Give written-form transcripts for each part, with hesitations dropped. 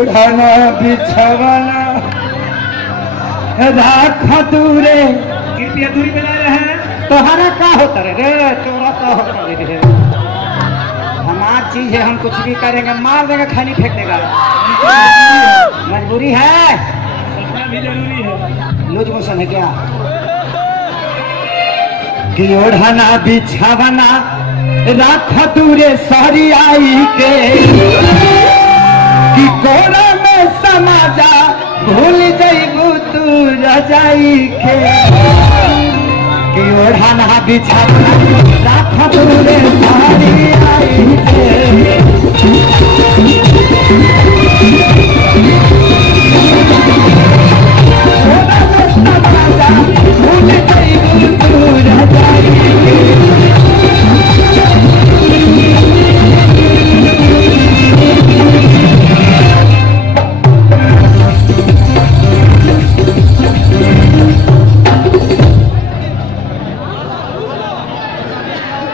उड़ाना बिछवाना राख दूरे। कृपया दूरी बना रहे हैं। तोहरा का होता रे तोरा का होता रे। हमार चीज है, हम कुछ भी करेंगे, मार देंगे, खानी फेंक देगा। मजबूरी है, सपना भी जरूरी है। लूज मोशन है क्या कि ओढ़ाना बिछावना राख दूरे सारी आई के कि कोरा में समाजा भूल जइबू तू रजाई के कि ओढ़ाना बिछावना राख दूरे सारी आई के कोरा में समाजा भूल जइबू तू रजाई के।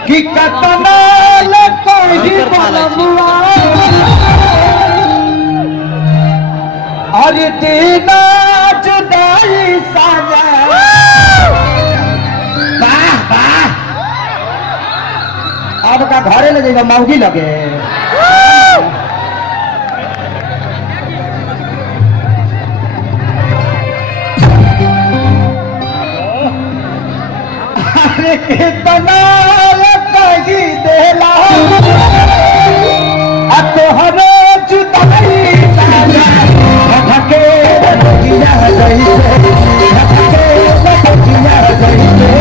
कि कतना कोई बलमुआ और दीना जुदाई साजा। वाह वाह, अब का घरे ले जाएगा मौगी लगे। अरे कितना कही देला तोहरे जुदाई साजा धके रखिया जइसे धके रखिया जइसे।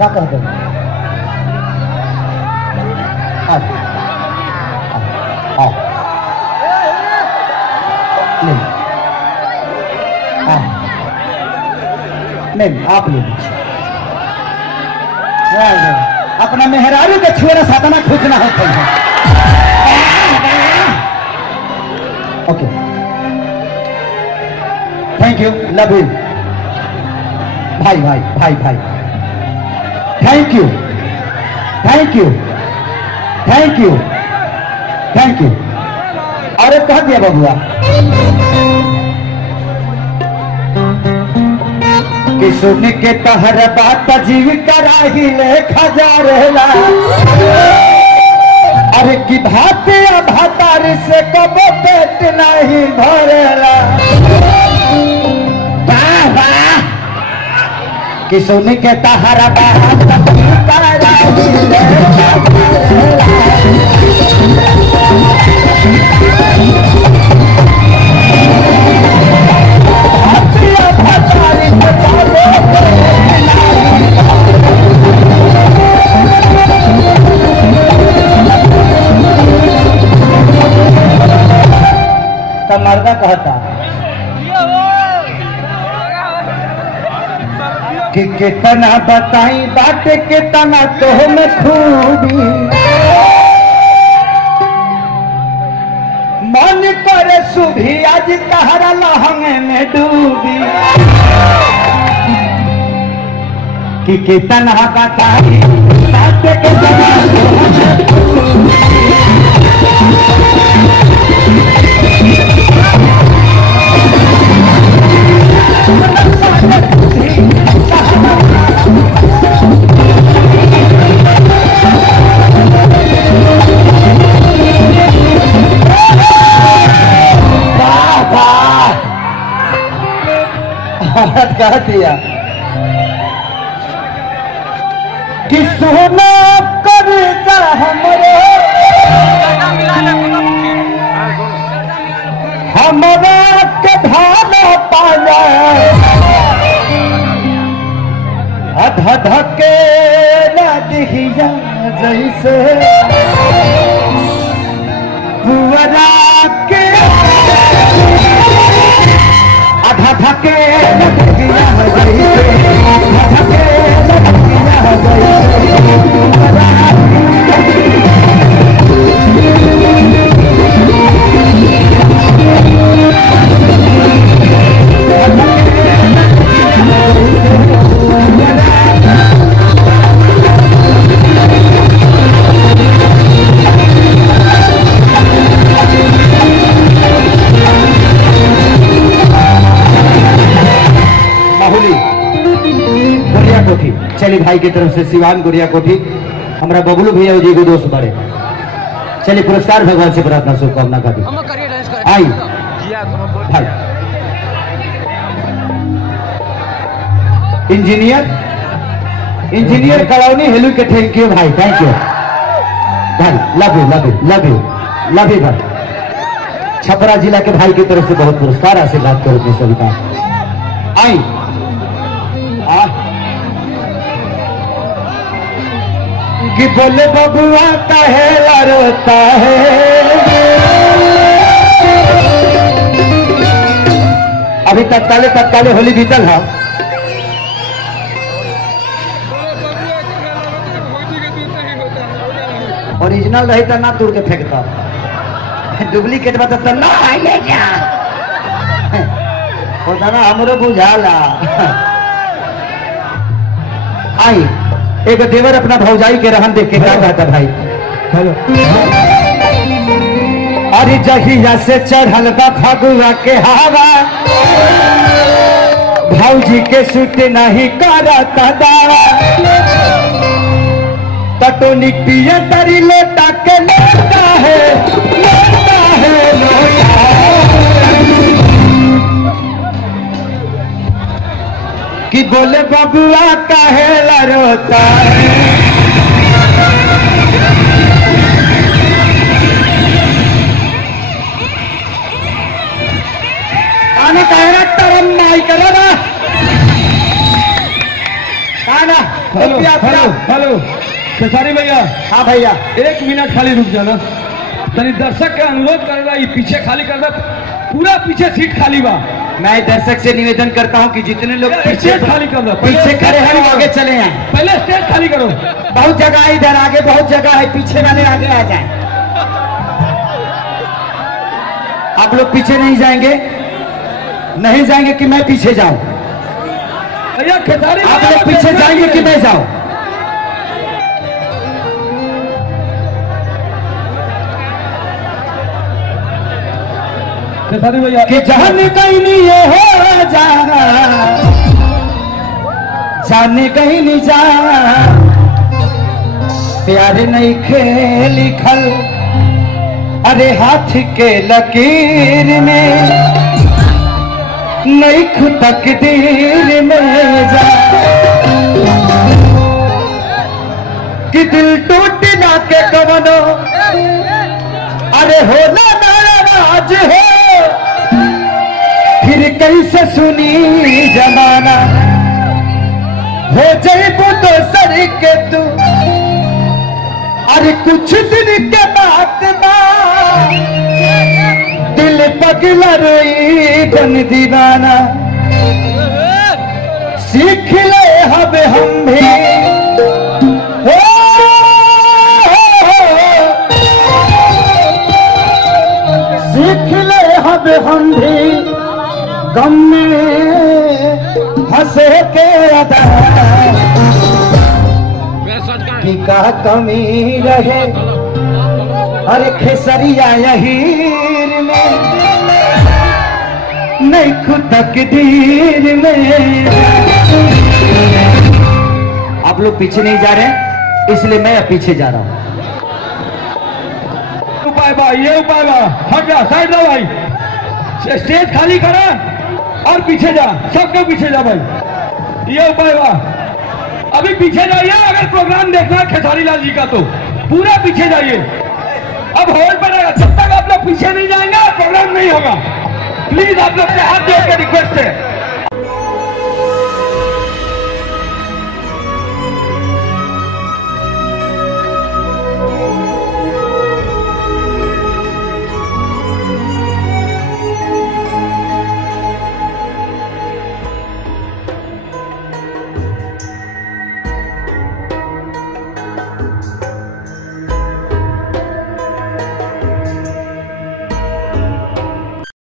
क्या कहते हैं? नहीं आप ले अपना मेहरारू के छुएरा साधना खोजना होता है। ओके थैंक यू, लव यू भाई भाई भाई भाई, thank you thank you thank you thank you. और कह दिया बबुआ कि सुन के तहर बात जीव कराही ले खजारेला। अरे कि भाते भातार से कबो पेट नहीं भरेला। कि सुन के तहरा बात जीव कराही ले तो मर्दा कहता कि कितना बताई बात कितना तो में खूबी। मन करे सुभी आज तहरा लहंगे में डूबी। कि कितना बताई बात कितना तो में खूबी। दिया कि सोना करता हमरे हमरा के भाना पाना अधा धके न दिहिया जैसे पुअरा के आधा धके न दिहिया जैसे आधा धके न दिहिया जैसे पुअरा चलिए भाई की तरफ से सिवान गुड़िया कोठी हमारा बबलू भैया जी को दोस्त बड़े चलिए पुरस्कार भगवान से प्रार्थना शुभकामना का दी आई भाई इंजीनियर कलौनी हेलू के थैंक यू भाई थैंक यू भाई love you love you love you love you भाई छपरा जिला के भाई की तरफ से बहुत पुरस्कार आशीर्वाद करो सभी का आई कि बोले बबुआ काहे रोता है अभी तत्काले होली बीतल है ओरिजिनल रही तो ना तोड़ के फेंकता डुप्लीकेट बता ना ले जा ना हमरो बुझाला आई एक देवर अपना भौजाई के रहन देख के क्या कहता भाई हेलो अरे जहिया से चढ़ल बा फगुआ के हवा भौजी के सूट नहीं करता दावा तटोनिक पिया तरी लोटा के लोटा है कि बोले बबुआ काहे रोता है आने कहना तरम नहीं करो ना आना हेलो खेसारी भैया हाँ भैया 1 मिनट खाली रुक जाना तनी दर्शक के अनुरोध करेगा ये पीछे खाली कर दे पूरा पीछे सीट खाली बा मैं दर्शक से निवेदन करता हूं कि जितने लोग पीछे खाली कर दो पीछे खड़े हैं वो आगे चले आए पहले स्टेज खाली करो बहुत जगह है इधर आगे बहुत जगह है पीछे वाले आगे आ जाए आप लोग पीछे नहीं जाएंगे कि मैं पीछे जाऊं भैया खेसारी आप लोग पीछे जाएंगे कि मैं जाऊं भैया कि जान कहीं नहीं ये हो जाने कहीं नहीं जा प्यार नहीं खेल लिखल अरे हाथ के लकीर में नहीं खुद तकदीर में जा कि दिल टूट ना के कवनो अरे हो ना नाराज हो फिर कैसे सुनी जमाना हो जाए तो सर के तू अरे कुछ दिन के बाद दिल पगला रोई बन दीवाना सीख ले हमें हम भी सीख ले हमें हम भी गम में हंसे के अदा की का कमी रहे अरे खेसरिया यहीर में नहीं खुद तकदीर में आप लोग पीछे नहीं जा रहे इसलिए मैं पीछे जा रहा हूं उपाय बा ये उपाय बा हट जा साइड जा भाई स्टेज खाली करा और पीछे जा सबके पीछे जा भाई ये उपाय हुआ। अभी पीछे जाइए, अगर प्रोग्राम देखना है खेसारी लाल जी का तो पूरा पीछे जाइए। अब होल्ड पर रहेगा, जब तक आप लोग पीछे नहीं जाएंगे प्रोग्राम नहीं होगा। प्लीज आप लोग से हाथ जोड़ के रिक्वेस्ट है।